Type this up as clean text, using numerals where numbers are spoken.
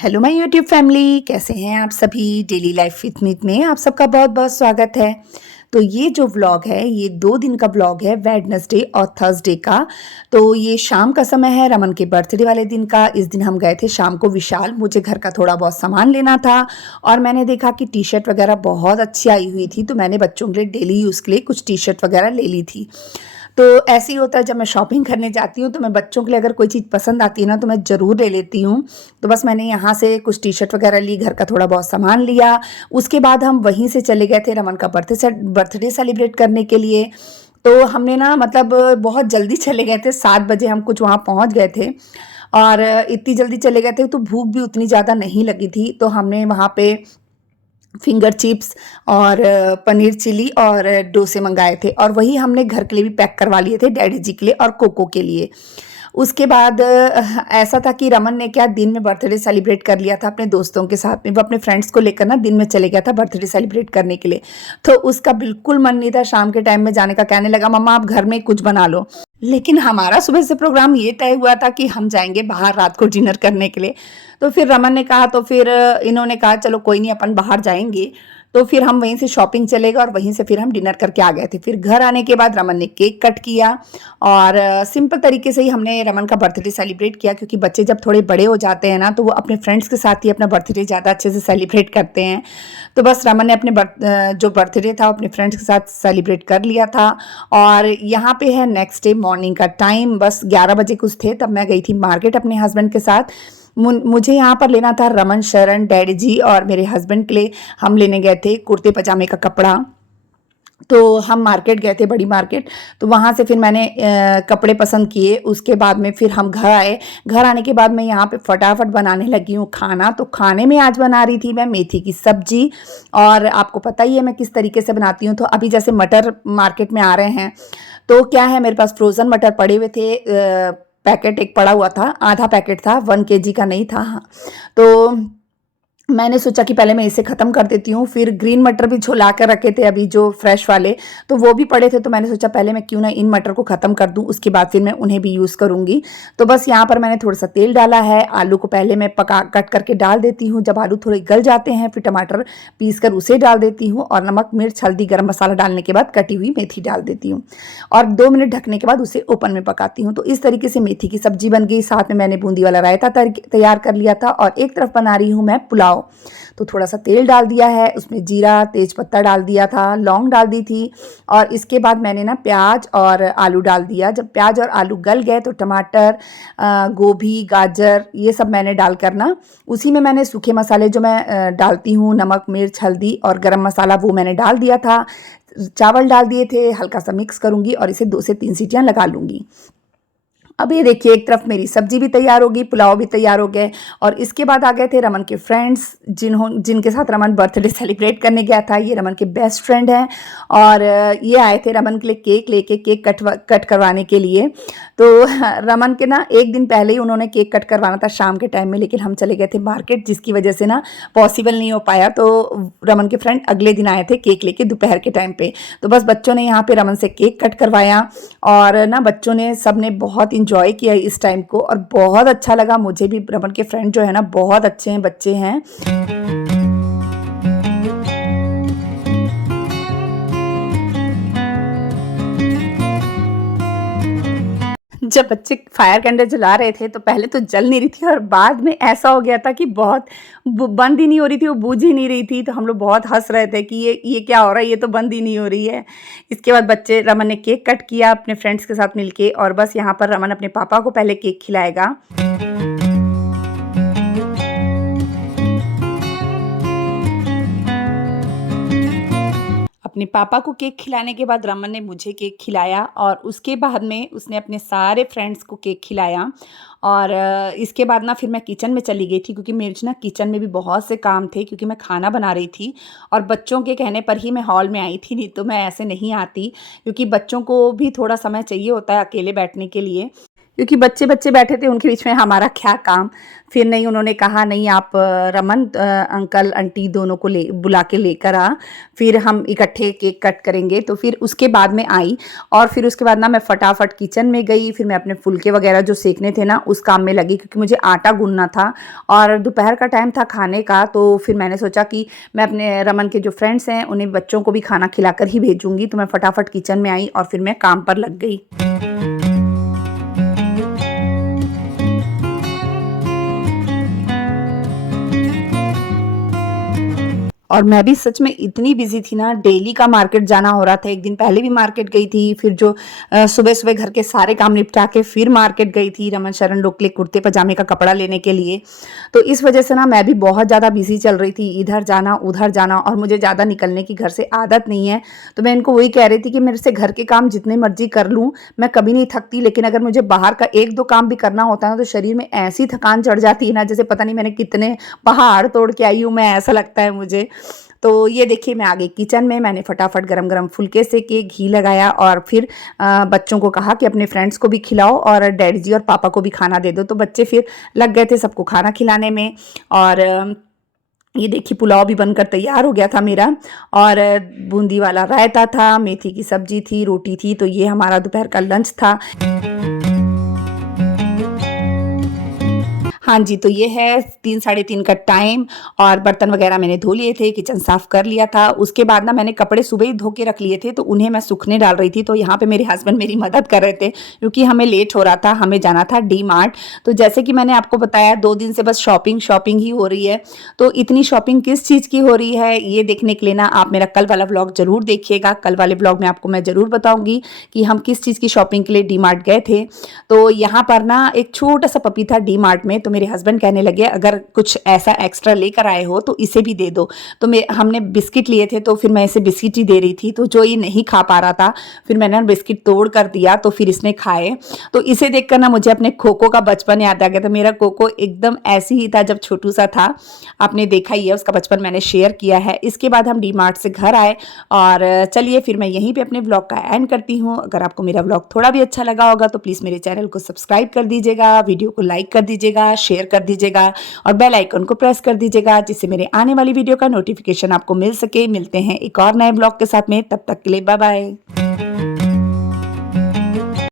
Hello my YouTube family, कैसे हैं आप सभी। डेली लाइफ विथ मीत में आप सबका बहुत बहुत स्वागत है। तो ये जो व्लॉग है ये 2 दिन का व्लॉग है, वेडनेसडे और थर्सडे का। तो ये शाम का समय है, रमन के बर्थडे वाले दिन का। इस दिन हम गए थे शाम को विशाल, मुझे घर का थोड़ा बहुत सामान लेना था और मैंने देखा कि टी शर्ट वगैरह बहुत अच्छी आई हुई थी, तो मैंने बच्चों के लिए डेली यूज़ के लिए कुछ टी शर्ट वगैरह ले ली थी। तो ऐसे ही होता है, जब मैं शॉपिंग करने जाती हूँ तो मैं बच्चों के लिए अगर कोई चीज़ पसंद आती है ना तो मैं ज़रूर ले लेती हूँ। तो बस मैंने यहाँ से कुछ टी शर्ट वगैरह ली, घर का थोड़ा बहुत सामान लिया। उसके बाद हम वहीं से चले गए थे रमन का बर्थडे सेलिब्रेट करने के लिए। तो हमने ना मतलब बहुत जल्दी चले गए थे, 7 बजे हम कुछ वहाँ पहुँच गए थे और इतनी जल्दी चले गए थे तो भूख भी उतनी ज़्यादा नहीं लगी थी। तो हमने वहाँ पे फिंगर चिप्स और पनीर चिली और डोसे मंगाए थे और वही हमने घर के लिए भी पैक करवा लिए थे, डैडी जी के लिए और कोको के लिए। उसके बाद ऐसा था कि रमन ने क्या दिन में बर्थडे सेलिब्रेट कर लिया था अपने दोस्तों के साथ में। वो अपने फ्रेंड्स को लेकर ना दिन में चले गया था बर्थडे सेलिब्रेट करने के लिए। तो उसका बिल्कुल मन नहीं था शाम के टाइम में जाने का, कहने लगा मम्मा आप घर में कुछ बना लो। लेकिन हमारा सुबह से प्रोग्राम ये तय हुआ था कि हम जाएंगे बाहर रात को डिनर करने के लिए। तो फिर रमन ने कहा, तो फिर इन्होंने कहा चलो कोई नहीं अपन बाहर जाएंगे। तो फिर हम वहीं से शॉपिंग चले गए और वहीं से फिर हम डिनर करके आ गए थे। फिर घर आने के बाद रमन ने केक कट किया और सिंपल तरीके से ही हमने रमन का बर्थडे सेलिब्रेट किया, क्योंकि बच्चे जब थोड़े बड़े हो जाते हैं ना तो वो अपने फ्रेंड्स के साथ ही अपना बर्थडे ज़्यादा अच्छे से सेलिब्रेट करते हैं। तो बस रमन ने अपने जो बर्थडे था अपने फ्रेंड्स के साथ सेलिब्रेट कर लिया था। और यहाँ पे है नेक्स्ट डे मॉर्निंग का टाइम, बस 11 बजे कुछ थे तब मैं गई थी मार्केट अपने हस्बैंड के साथ। मुझे यहाँ पर लेना था रमन, शरण, डैडी जी और मेरे हस्बैंड के लिए हम लेने गए थे कुर्ते पजामे का कपड़ा। तो हम मार्केट गए थे, बड़ी मार्केट। तो वहाँ से फिर मैंने कपड़े पसंद किए। उसके बाद में फिर हम घर आए। घर आने के बाद मैं यहाँ पे फटाफट बनाने लगी हूँ खाना। तो खाने में आज बना रही थी मैं मेथी की सब्जी। और आपको पता ही है मैं किस तरीके से बनाती हूँ। तो अभी जैसे मटर मार्केट में आ रहे हैं तो क्या है, मेरे पास फ्रोज़न मटर पड़े हुए थे। पैकेट एक पड़ा हुआ था, आधा पैकेट था, 1 केजी का नहीं था। हाँ, तो मैंने सोचा कि पहले मैं इसे ख़त्म कर देती हूँ। फिर ग्रीन मटर भी झोला कर रखे थे अभी जो फ्रेश वाले, तो वो भी पड़े थे। तो मैंने सोचा पहले मैं क्यों ना इन मटर को ख़त्म कर दूँ, उसके बाद फिर मैं उन्हें भी यूज़ करूँगी। तो बस यहाँ पर मैंने थोड़ा सा तेल डाला है। आलू को पहले मैं कट करके डाल देती हूँ। जब आलू थोड़े गल जाते हैं फिर टमाटर पीस कर उसे डाल देती हूँ और नमक, मिर्च, हल्दी, गर्म मसाला डालने के बाद कटी हुई मेथी डाल देती हूँ और 2 मिनट ढकने के बाद उसे ओपन में पकाती हूँ। तो इस तरीके से मेथी की सब्जी बन गई। साथ में मैंने बूंदी वाला रायता तैयार कर लिया था और एक तरफ बना रही हूँ मैं पुलाव। तो थोड़ा सा तेल डाल दिया है, उसमें जीरा, तेज पत्ता डाल दिया था, लौंग डाल दी थी और इसके बाद मैंने ना प्याज और आलू डाल दिया। जब प्याज और आलू गल गए तो टमाटर, गोभी, गाजर ये सब मैंने डाल कर ना उसी में मैंने सूखे मसाले जो मैं डालती हूँ, नमक, मिर्च, हल्दी और गरम मसाला, वो मैंने डाल दिया था। चावल डाल दिए थे, हल्का सा मिक्स करूँगी और इसे 2 से 3 सीटियाँ लगा लूँगी। अब ये देखिए एक तरफ मेरी सब्जी भी तैयार होगी, पुलाव भी तैयार हो गए और इसके बाद आ गए थे रमन के फ्रेंड्स जिनके साथ रमन बर्थडे सेलिब्रेट करने गया था। ये रमन के बेस्ट फ्रेंड हैं और ये आए थे रमन के लिए केक लेके, केक कट करवाने के लिए। तो रमन के ना एक दिन पहले ही उन्होंने केक कट करवाना था शाम के टाइम में, लेकिन हम चले गए थे मार्केट जिसकी वजह से ना पॉसिबल नहीं हो पाया। तो रमन के फ्रेंड अगले दिन आए थे केक लेके दोपहर के टाइम पे। तो बस बच्चों ने यहाँ पे रमन से केक कट करवाया और ना बच्चों ने सबने बहुत इंजॉय किया इस टाइम को और बहुत अच्छा लगा मुझे भी। रमन के फ्रेंड जो है ना बहुत अच्छे हैं, बच्चे हैं। जब बच्चे फायर कैंडल जला रहे थे तो पहले तो जल नहीं रही थी और बाद में ऐसा हो गया था कि बहुत बंद ही नहीं हो रही थी, वो बूझ ही नहीं रही थी। तो हम लोग बहुत हंस रहे थे कि ये क्या हो रहा है, ये तो बंद ही नहीं हो रही है। इसके बाद बच्चे रमन ने केक कट किया अपने फ्रेंड्स के साथ मिलके और बस यहाँ पर रमन अपने पापा को पहले केक खिलाएगा। अपने पापा को केक खिलाने के बाद रमन ने मुझे केक खिलाया और उसके बाद में उसने अपने सारे फ्रेंड्स को केक खिलाया। और इसके बाद ना फिर मैं किचन में चली गई थी, क्योंकि मेरे ना किचन में भी बहुत से काम थे, क्योंकि मैं खाना बना रही थी और बच्चों के कहने पर ही मैं हॉल में आई थी, नहीं तो मैं ऐसे नहीं आती, क्योंकि बच्चों को भी थोड़ा समय चाहिए होता है अकेले बैठने के लिए। क्योंकि बच्चे-बच्चे बैठे थे, उनके बीच में हमारा क्या काम। फिर नहीं, उन्होंने कहा नहीं आप रमन अंकल आंटी दोनों को ले बुला के लेकर आ, फिर हम इकट्ठे केक कट करेंगे। तो फिर उसके बाद में आई और फिर उसके बाद ना मैं फटाफट किचन में गई, फिर मैं अपने फुलके वगैरह जो सेकने थे ना उस काम में लगी, क्योंकि मुझे आटा गूँथना था और दोपहर का टाइम था खाने का। तो फिर मैंने सोचा कि मैं अपने रमन के जो फ्रेंड्स हैं उन्हें बच्चों को भी खाना खिलाकर ही भेजूँगी। तो मैं फटाफट किचन में आई और फिर मैं काम पर लग गई। और मैं भी सच में इतनी बिज़ी थी ना, डेली का मार्केट जाना हो रहा था। एक दिन पहले भी मार्केट गई थी, फिर जो सुबह-सुबह घर के सारे काम निपटा के फिर मार्केट गई थी रमन शरण लोग के लिए कुर्ते-पजामे का कपड़ा लेने के लिए। तो इस वज़ह से ना मैं भी बहुत ज़्यादा बिज़ी चल रही थी, इधर जाना, उधर जाना और मुझे ज़्यादा निकलने की घर से आदत नहीं है। तो मैं इनको वही कह रही थी कि मेरे से घर के काम जितने मर्ज़ी कर लूँ, मैं कभी नहीं थकती, लेकिन अगर मुझे बाहर का 1-2 काम भी करना होता है ना, तो शरीर में ऐसी थकान चढ़ जाती है ना, जैसे पता नहीं मैंने कितने पहाड़ तोड़ के आई हूँ मैं, ऐसा लगता है मुझे। तो ये देखिए मैं आ गई किचन में, मैंने फटाफट गरम-गरम फुलके सेके, घी लगाया और फिर बच्चों को कहा कि अपने फ्रेंड्स को भी खिलाओ और डैडी जी और पापा को भी खाना दे दो। तो बच्चे फिर लग गए थे सबको खाना खिलाने में। और ये देखिए पुलाव भी बनकर तैयार हो गया था मेरा और बूंदी वाला रायता था, मेथी की सब्जी थी, रोटी थी। तो ये हमारा दोपहर का लंच था। हाँ जी, तो ये है 3 साढ़े 3 का टाइम और बर्तन वग़ैरह मैंने धो लिए थे, किचन साफ़ कर लिया था। उसके बाद ना मैंने कपड़े सुबह ही धो के रख लिए थे, तो उन्हें मैं सूखने डाल रही थी। तो यहाँ पे मेरे हस्बैंड मेरी मदद कर रहे थे, क्योंकि हमें लेट हो रहा था, हमें जाना था डी-मार्ट। तो जैसे कि मैंने आपको बताया 2 दिन से बस शॉपिंग ही हो रही है। तो इतनी शॉपिंग किस चीज़ की हो रही है, ये देखने के लिए ना आप मेरा कल वाला व्लॉग ज़रूर देखिएगा। कल वाले व्लॉग में आपको मैं ज़रूर बताऊँगी कि हम किस चीज़ की शॉपिंग के लिए डी-मार्ट गए थे। तो यहाँ पर ना एक छोटा-सा पपी था डी-मार्ट में, तो मेरे हस्बैंड कहने लगे अगर कुछ ऐसा एक्स्ट्रा लेकर आए हो तो इसे भी दे दो। तो हमने बिस्किट लिए थे, तो फिर मैं इसे बिस्किट ही दे रही थी। तो जो ये नहीं खा पा रहा था, फिर मैंने बिस्किट तोड़ कर दिया, तो फिर इसने खाए। तो इसे देखकर ना मुझे अपने कोको का बचपन याद आ गया था। मेरा कोको एकदम ऐसे ही था जब छोटू सा था, आपने देखा ही है, उसका बचपन मैंने शेयर किया है। इसके बाद हम डी-मार्ट से घर आए और चलिए फिर मैं यहीं पे अपने व्लॉग का एंड करती हूँ। अगर आपको मेरा व्लॉग थोड़ा भी अच्छा लगा होगा तो प्लीज़ मेरे चैनल को सब्सक्राइब कर दीजिएगा, वीडियो को लाइक कर दीजिएगा, शेयर कर दीजिएगा और बेल आइकन को प्रेस कर दीजिएगा, जिससे मेरे आने वाली वीडियो का नोटिफिकेशन आपको मिल सके। मिलते हैं एक और नए ब्लॉग के साथ में, तब तक के लिए बाय बाय।